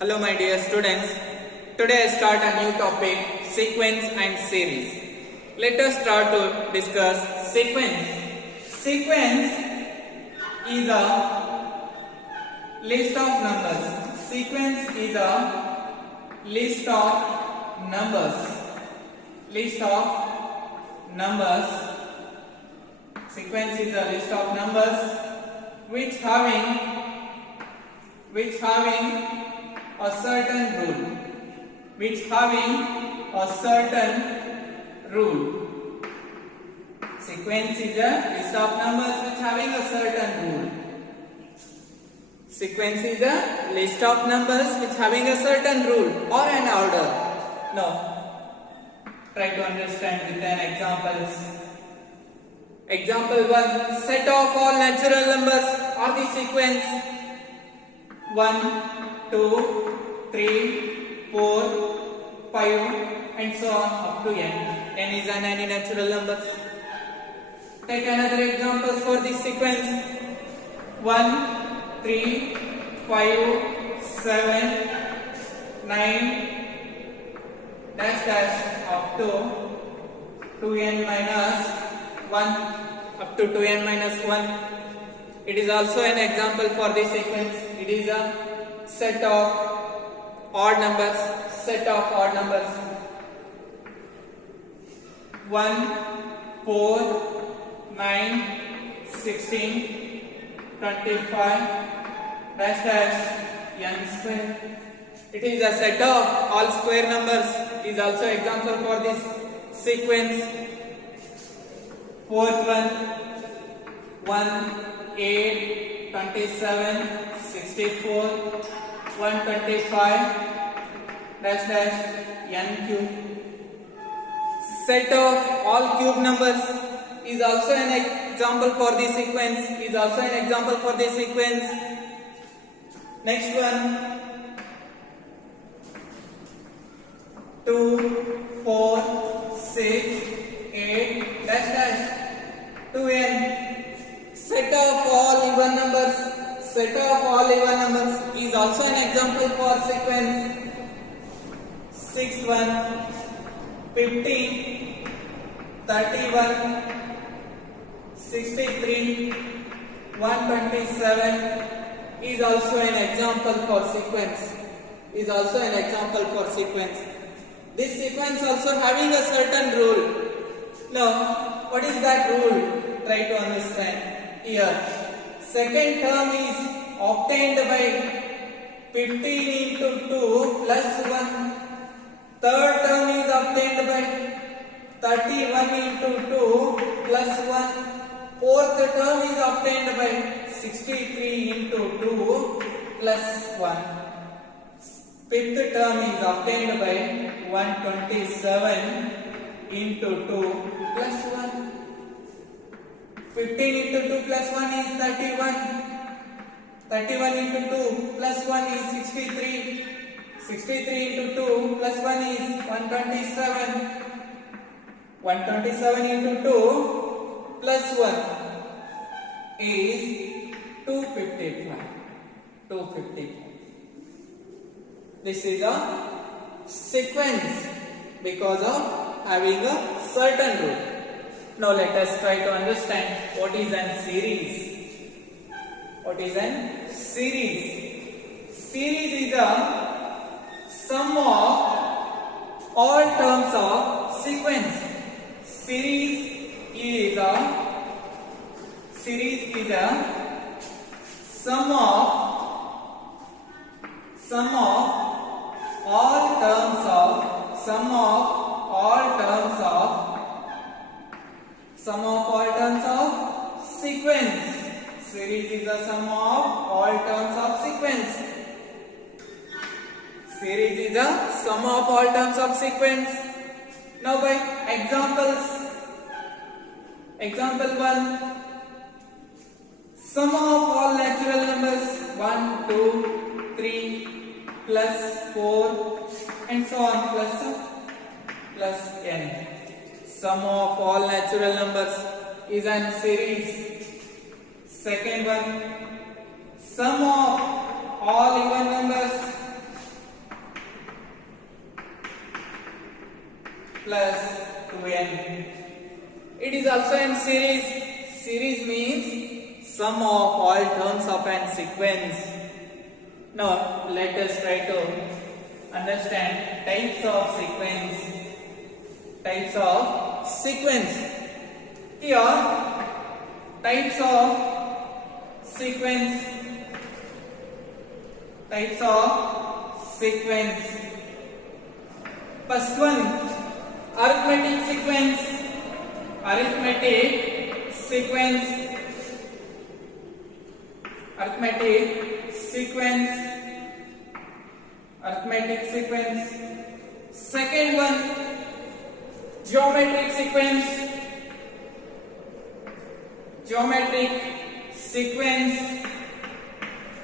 Hello my dear students, today I start a new topic, sequence and series. Let us start to discuss sequence. Sequence is a list of numbers. Sequence is a list of numbers. List of numbers. Sequence is a list of numbers which having a certain rule, which having a certain rule. Sequence is a list of numbers which having a certain rule. Sequence is a list of numbers which having a certain rule or an order. Now, try to understand with an examples. Example 1. Set of all natural numbers are the sequence 1, 2, 3, 4, 5 and so on up to n. N is an any natural numbers. Take another examples for this sequence. 1, 3, 5, 7, 9 dash dash up to 2n minus 1 up to 2n minus 1. It is also an example for this sequence. It is a set of odd numbers. Set of odd numbers. 1, 4, 9, 16, 25, dash dash n square. It is a set of all square numbers. It is also example for this sequence. Fourth one, 1, 8, 27, 64, 125, dash dash n cube. Set of all cube numbers is also an example for this sequence. Is also an example for this sequence. Next one, 2, 4, 6, 8, dash dash 2n. Set of all even numbers. Set of all even numbers is also an example for sequence. Sixth one, 50, 31, 63, 127 is also an example for sequence. Is also an example for sequence. This sequence also having a certain rule. Now, what is that rule? Try to understand. Here, second term is obtained by 15 into 2 plus 1. Third term is obtained by 31 into 2 plus 1. Fourth term is obtained by 63 into 2 plus 1. Fifth term is obtained by 127 into 2 plus 1. 15 into 2 plus 1 is 31. 31 into 2 plus 1 is 63. 63 into 2 plus 1 is 127. 127 into 2 plus 1 is 255. 255. This is a sequence because of having a certain rule. Now let us try to understand what is a series. What is a series? Series is a sum of all terms of sequence. Series is a sum of all terms of sequence. Series is a sum of all terms of sequence. Series is a sum of all terms of sequence. Now by examples. Example 1. Sum of all natural numbers 1, 2, 3 plus 4 and so on plus n. Sum of all natural numbers is an series. Second one, sum of all even numbers plus 2n. It is also in series. Series means sum of all terms of an sequence. Now let us try to understand types of sequence. Types of sequence. Here types of sequence. Types of sequence. First one, arithmetic sequence. Arithmetic sequence. Arithmetic sequence. Arithmetic sequence. Second one, geometric sequence. Geometric sequence.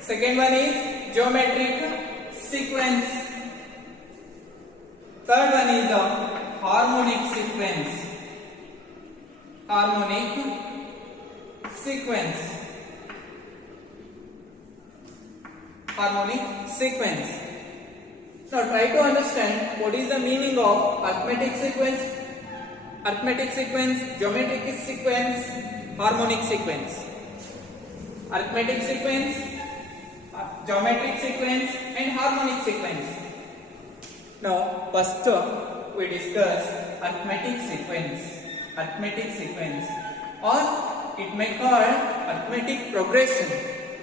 Second one is geometric sequence. Third one is a harmonic sequence. Harmonic sequence. Harmonic sequence. Now try to understand what is the meaning of arithmetic sequence, geometric sequence, harmonic sequence. Arithmetic sequence, geometric sequence and harmonic sequence. Now first we discuss arithmetic sequence. Arithmetic sequence, or it may call arithmetic progression.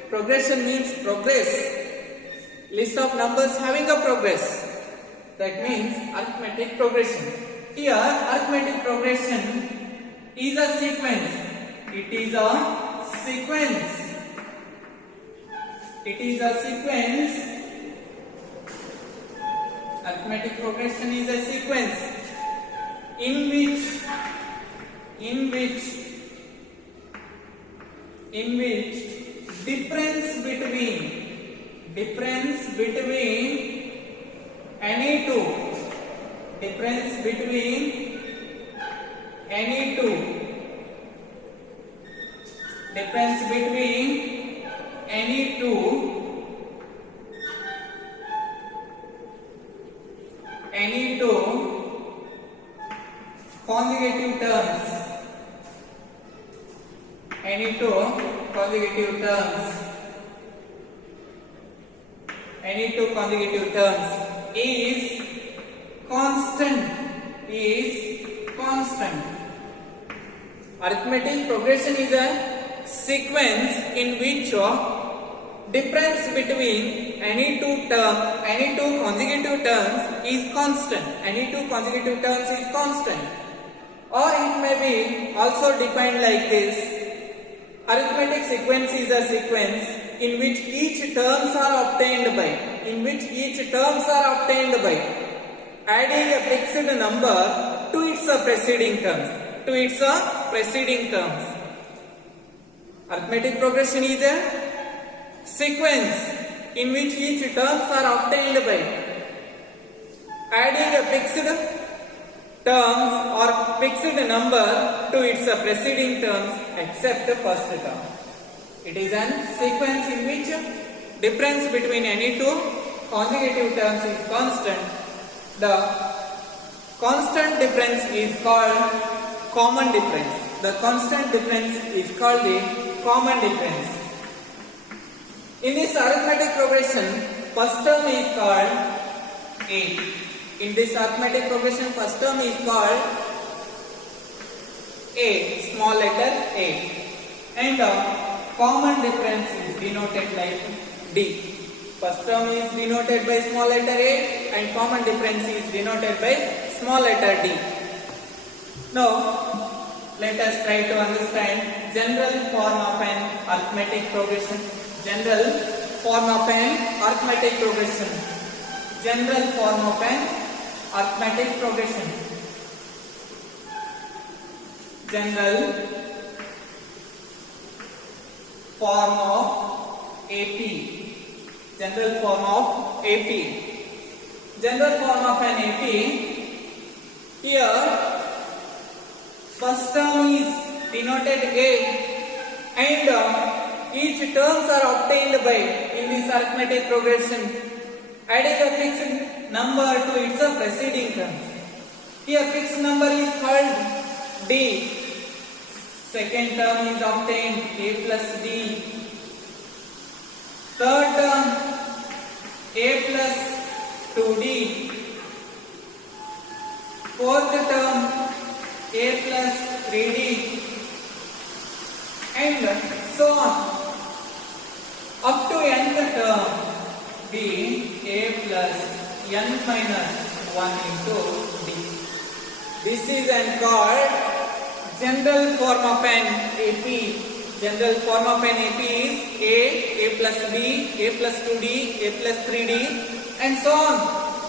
Progression means progress. List of numbers having a progress. That means arithmetic progression. Here arithmetic progression is a sequence. It is a sequence. It is a sequence. Arithmetic progression is a sequence in which difference between any two consecutive terms. Any two consecutive terms is constant. Arithmetic progression is a sequence in which difference between any two consecutive terms is constant. Or it may be also defined like this. Arithmetic sequence is a sequence in which each terms are obtained by adding a fixed number to its preceding terms. Arithmetic progression is a sequence in which each terms are obtained by adding a fixed terms or fixed number to its preceding terms except the first term. It is a sequence in which difference between any two consecutive terms is constant. The constant difference is called common difference. The constant difference is called the common difference. In this arithmetic progression, first term is called A. In this arithmetic progression, first term is called A, small letter A, and common difference is denoted like D. First term is denoted by small letter A and common difference is denoted by small letter D. Now, let us try to understand general form of an arithmetic progression. General form of an arithmetic progression. General form of an arithmetic progression. General form of AP. General form of AP. General form of an AP. Here, first term is denoted A, and each terms are obtained by, in this arithmetic progression, adding a fixed number to its preceding terms. Here fixed number is called D. Second term is obtained A plus D. Third term A plus 2D. Fourth term A plus 3D. And so on. Up to nth term be A plus n minus 1 into D. This is called general form of an AP. General form of an AP is A plus B, A plus 2D, A plus 3D and so on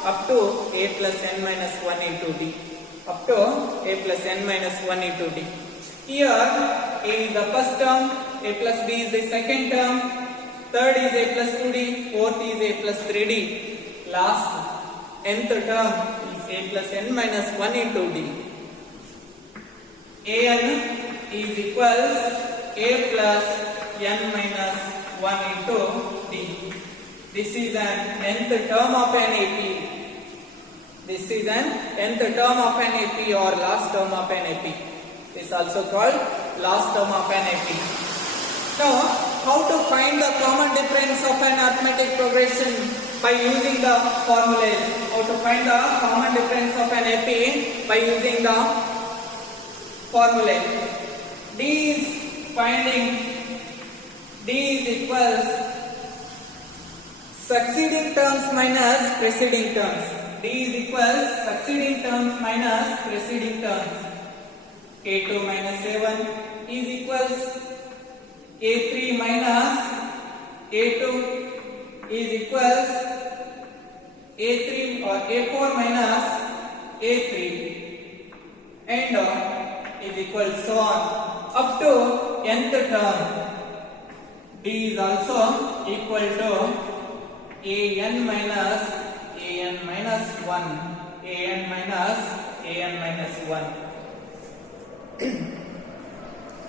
up to A plus n minus 1 into D. Up to A plus n minus 1 into D. Here A is the first term, A plus B is the second term, third is A plus 2D, fourth is A plus 3D. Last nth term is A plus n minus 1 into D. An is equals A plus n minus 1 into D. This is an nth term of an AP. This is an nth term of an AP or last term of an AP. This is also called last term of an AP. Now, how to find the common difference of an arithmetic progression by using the formulas? How to find the common difference of an AP by using the formula? D is equals succeeding terms minus preceding terms. D is equals succeeding terms minus preceding terms. A2 minus A1 is equals A3 minus A2 is equals A3 or A4 minus A3 and is equal so on up to nth term. D is also equal to an minus 1, an minus 1.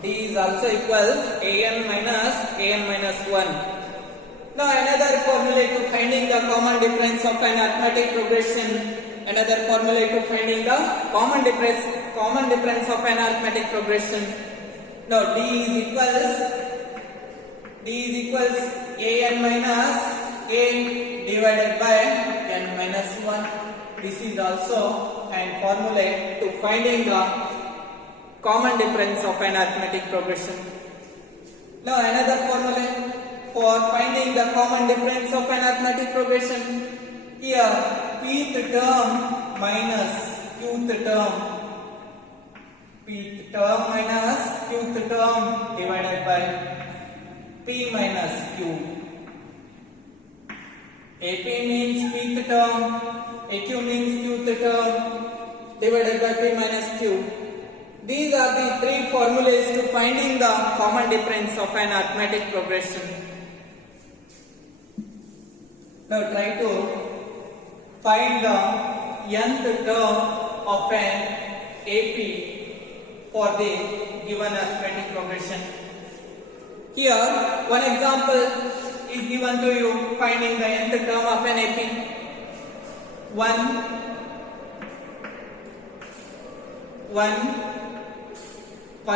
D is also equals an minus 1. Now another formula to finding the common difference of an arithmetic progression. Another formula to finding the common difference of an arithmetic progression. Now D is equals an minus a divided by n minus 1. This is also a formula to finding the common difference of an arithmetic progression. Now another formula for finding the common difference of an arithmetic progression. Here pth term minus qth term. Pth term minus qth term divided by p minus q. AP means pth term, AQ means qth term divided by p minus q. These are the three formulas to finding the common difference of an arithmetic progression. Now try to find the nth term of an AP for the given arithmetic progression. Here one example is given to you finding the nth term of an AP. 1, 5,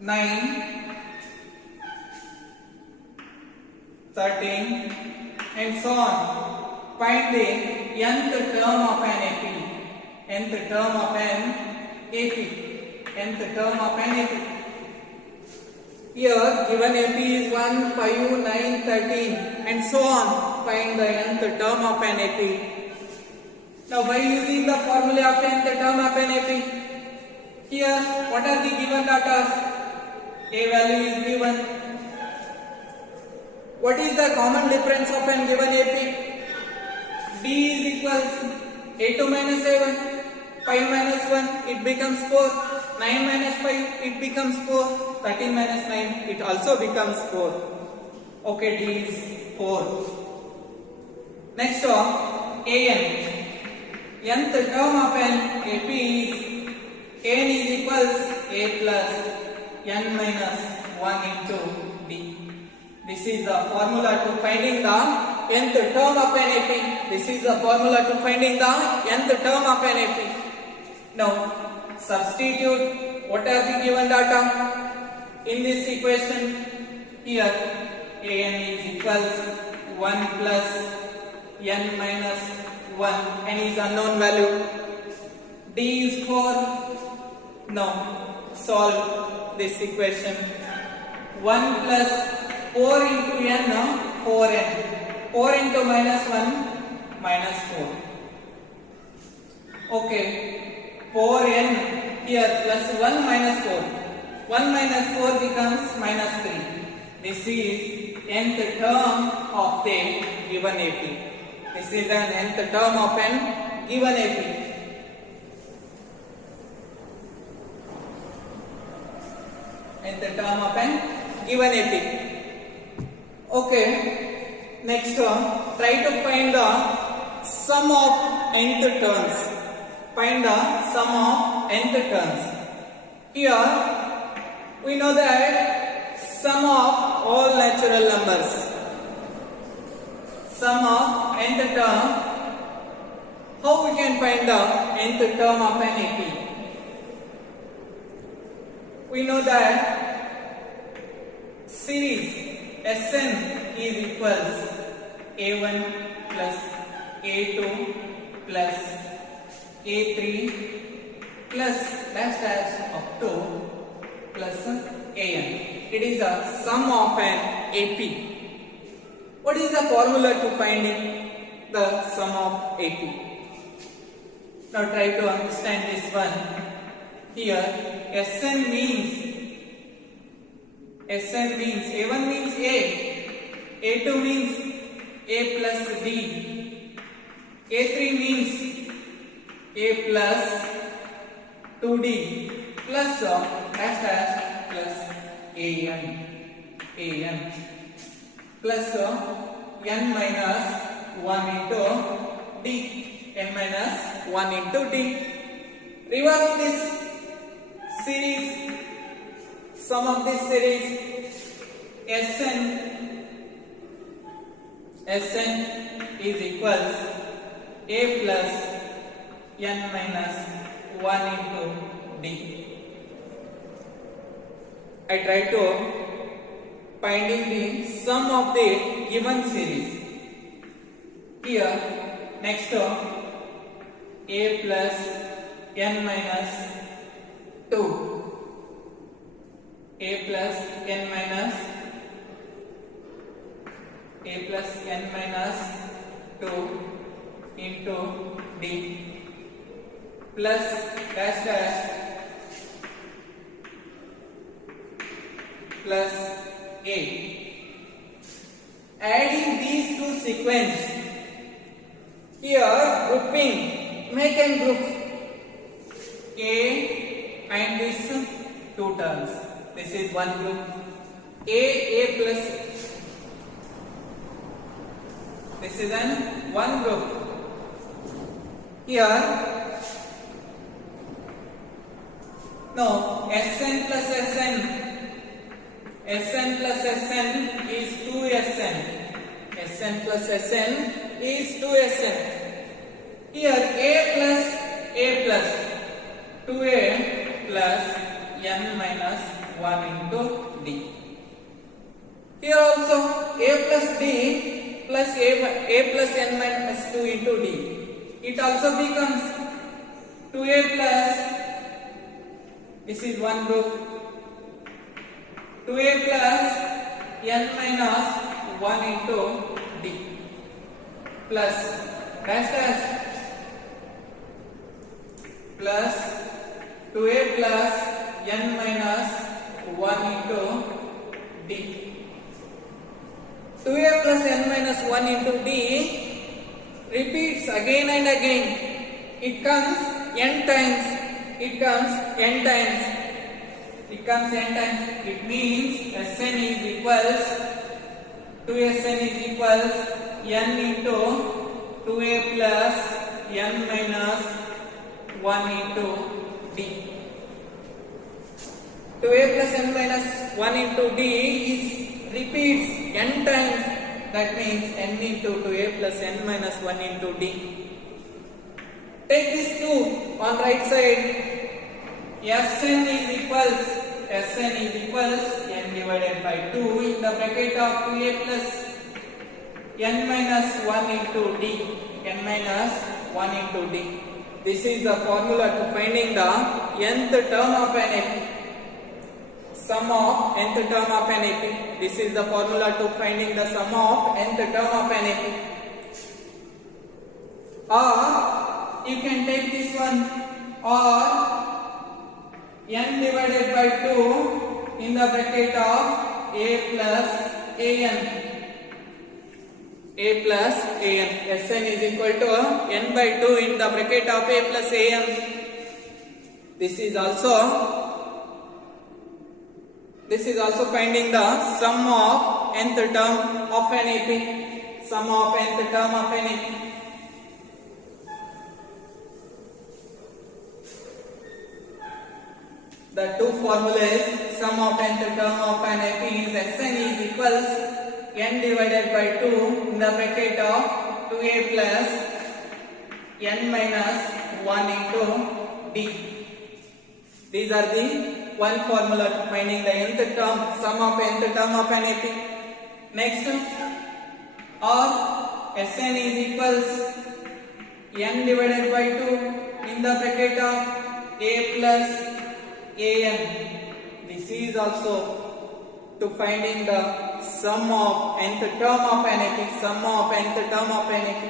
9, 13 and so on. Find the nth term of an AP. Nth term of an AP. Nth term of an AP. Here given AP is 1, 5, 9, 13 and so on. Find the nth term of an AP. Now by using the formula of nth term of an AP, here what are the given data? A value is given. What is the common difference of an given AP? D is equals A2 minus A1, 5 minus 1, it becomes 4, 9 minus 5, it becomes 4, 13 minus 9, it also becomes 4. Okay, D is 4. Next one, AN. Nth term of an AP is n is equals a plus n minus 1 into d. This is the formula to finding the nth term of an AP. This is the formula to finding the nth term of an AP. Now substitute what are the given data in this equation. Here an is equals 1 plus n minus 1, n is unknown value. D is 4. Now solve this equation. 1 plus 4 into n, 4n. 4 into minus 1, minus 4. Okay, 4n here plus 1 minus 4. 1 minus 4 becomes minus 3. This is nth term of the given AP. This is an nth term of an given AP. Nth term of an given AP. Okay. Next term, try to find the sum of nth terms. Find the sum of nth terms. Here we know that sum of all natural numbers. Sum of nth term. How we can find the nth term of an AP? We know that series Sn is equals A1 plus A2 plus A3 plus dash dash up to plus An. It is the sum of an AP. What is the formula to finding the sum of AP? Now try to understand this one. Here Sn means A1 means A, A2 means A plus D, A3 means A plus 2D plus dash dash plus An plus n minus 1 into D, n minus 1 into D. Reverse this series, sum of this series. Sn is equals A plus n minus 1 into D. I try to finding the sum of the given series. Here next term A plus n minus 2, A plus n minus 2 into D plus dash dash plus A. Adding these two sequence, here grouping, make a group A and this two terms. This is one group. A plus. This is an one group. Here, no, Sn plus Sn. Sn plus Sn is 2Sn. Sn plus Sn is 2Sn. Here A plus 2A plus n minus 1 into D. Here also A plus D plus A plus n minus 2 into D. It also becomes 2A plus, this is one group, 2A plus n minus 1 into D plus dash dash plus 2A plus n minus 1 into D. 2A plus n minus 1 into D repeats again and again. It comes n times. It comes n times. It means Sn is equals 2Sn is equals n into 2A plus n minus 1 into D. 2A plus n minus 1 into D is repeats n times. that means n into 2a plus n minus 1 into d. Take this 2 on right side. Sn is equals n divided by 2 in the bracket of 2a plus n minus 1 into d. N minus 1 into d. This is the formula to finding the nth term of an AP. Sum of nth term of an AP. This is the formula to finding the sum of nth term of an AP. Or you can take this one, or n divided by 2 in the bracket of a plus an. A plus an. Sn is equal to n by 2 in the bracket of a plus an. This is also finding the sum of nth term of an AP. Sum of nth term of an AP. The two formulas, sum of nth term of an AP is Sn is equals n divided by 2 in the bracket of 2a plus n minus 1 into d. These are the one formula to finding the nth term, sum of nth term of an AP. Next, or Sn is equals n divided by 2 in the bracket of a plus an. This is also to finding the sum of nth term of an AP. Sum of nth term of an AP.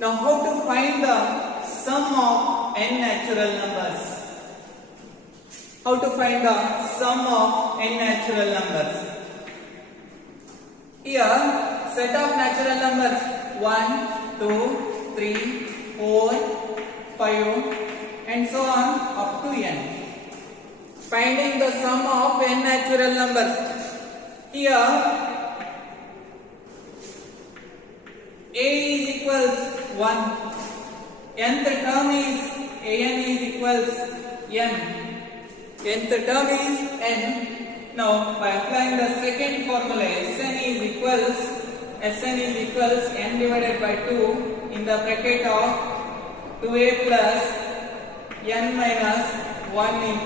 Now, how to find the sum of n natural numbers? How to find the sum of n natural numbers? Here, set of natural numbers 1, 2, 3, 4, 5, and so on up to n. Finding the sum of n natural numbers. Here, a is equals 1. Nth term is an is equals n. Nth term is n. Now, by applying the second formula, Sn is equals n divided by 2 in the bracket of 2a plus n minus 1 in,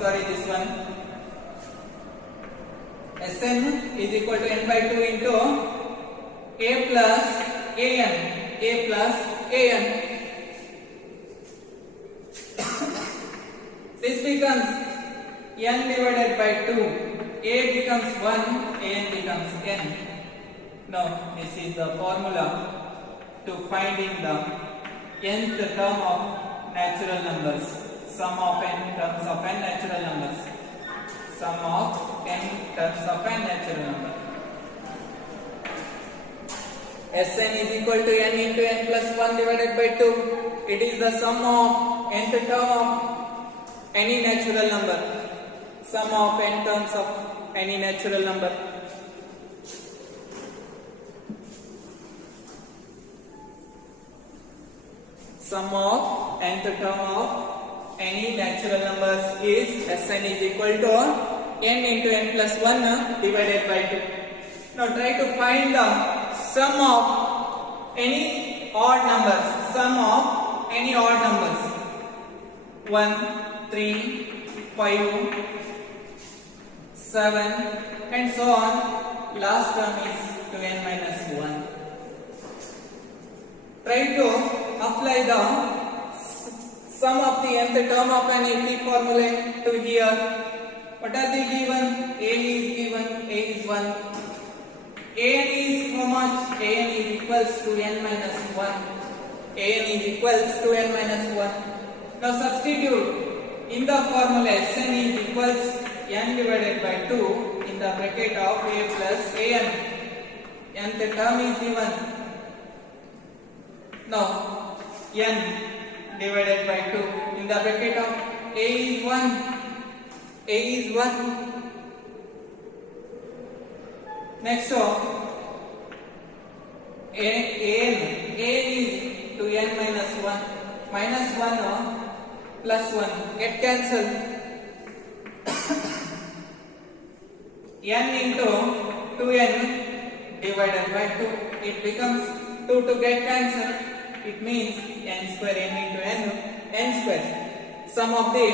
this one. Sn is equal to n by 2 into a plus an. This becomes n divided by 2. A becomes 1, an becomes n. Now, this is the formula to finding the nth term of natural numbers. Sum of n terms of n natural numbers. Sum of n terms of n natural number. Sn is equal to n into n plus 1 divided by 2. It is the sum of nth term of any natural number. Sum of n terms of any natural number. Sum of nth term of any natural numbers is Sn is equal to n into n plus 1 divided by 2. Now try to find the sum of any odd numbers. Sum of any odd numbers. 1, 3, 5, 7 and so on. Last term is 2n minus 1. Try to apply the sum of the nth term of an AP formula to here. What are they given? A is given, A is 1. An is how much? An is equals to n minus 1. An is equals to n minus 1. Now substitute in the formula. Sn is equals n divided by 2 in the bracket of a plus an. Nth term is given. Now n divided by 2 in the bracket of a is 1. A is 1. Next one, an is 2n minus 1. Minus 1 plus 1 get cancelled. n into 2n divided divided by 2. It becomes 2 to get cancelled. It means n square n into n square. Sum of the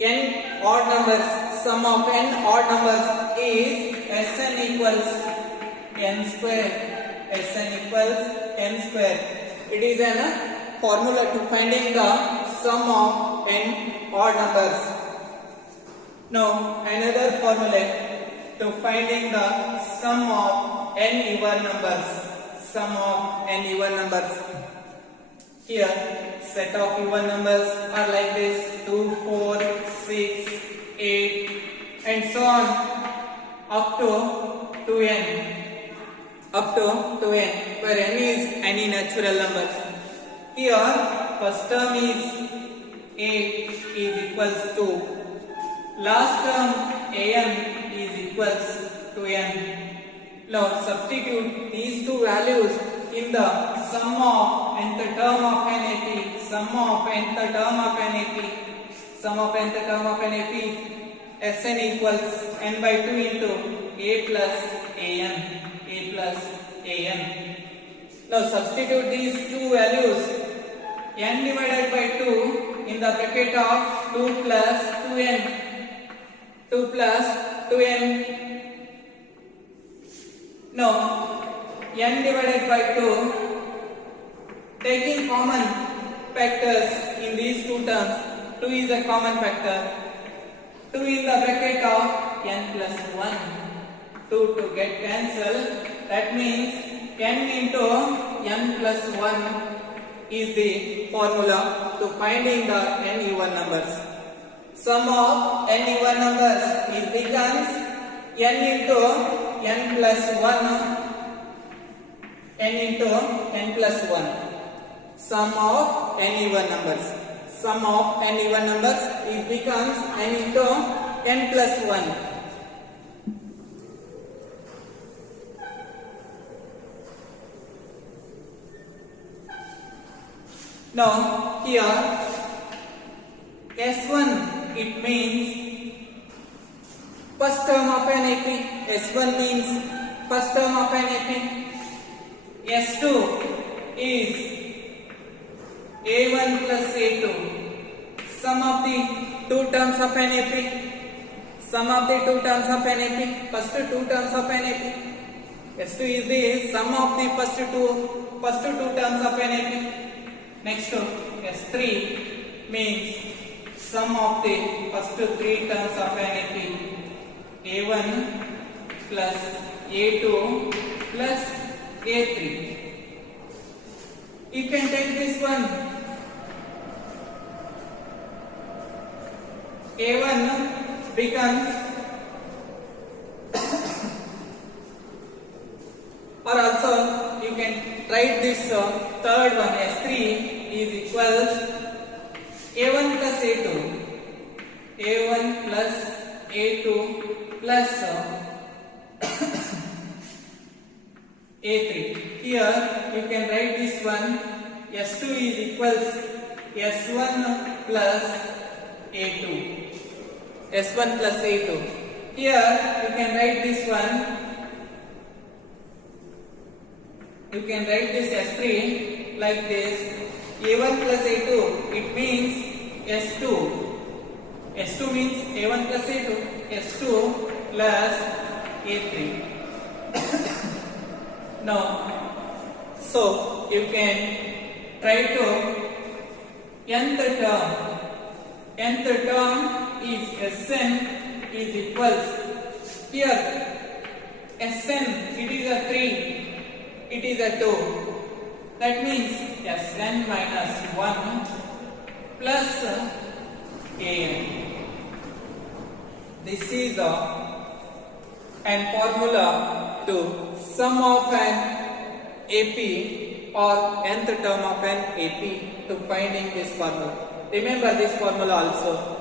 n odd numbers, sum of n odd numbers is Sn equals n square. Sn equals n square. It is a formula to finding the sum of n odd numbers. Now another formula to finding the sum of n even numbers. Sum of n even numbers. Here set of even numbers are like this: 2, 4, 6, 8 and so on up to 2n. Up to 2n, where n is any natural numbers. Here first term is 8 is equals to last term an is equals to n. Now substitute these two values in the sum of nth term of NAP. Sum of nth term of NAP. Sum of nth term of NAP. Sn equals n by 2 into a plus an. A plus an. Now substitute these two values. N divided by 2 in the bracket of 2 plus 2n. 2 plus 2n. Now n divided by 2, taking common factors in these two terms. 2 is a common factor. 2 in the bracket of n plus 1. 2 to get cancelled. That means n into n plus 1 is the formula to finding the n even numbers. Sum of n even numbers is becomes n into n plus 1. N into n plus 1. Sum of n even numbers. Sum of n even numbers is becomes n into n plus 1. Now here S1 it means first term of an AP. S1 means first term of an AP. S2 is A1 plus A2. Sum of the two terms of an AP. Sum of the two terms of an AP. First two terms of an AP. S2 is the sum of the first two terms of an AP. Next S3 means sum of the first three terms of an AP. A1 plus A2 plus A3. You can take this one. A1 becomes or also you can write this third one. S3 is equals A1 plus A2. A1 plus A2 plus A3. Here you can write this one. S2 is equals S1 plus A2. S1 plus A2. Here you can write this one. You can write this S3 like this. A1 plus A2. It means S2. S2 means A1 plus A2. S2 plus A3. Now, so you can try to nth term. Nth term is Sn is equals here Sn it is a 3, it is a 2. That means Sn minus 1 plus An. This is an formula to sum of an AP or nth term of an AP to finding this formula. Remember this formula also.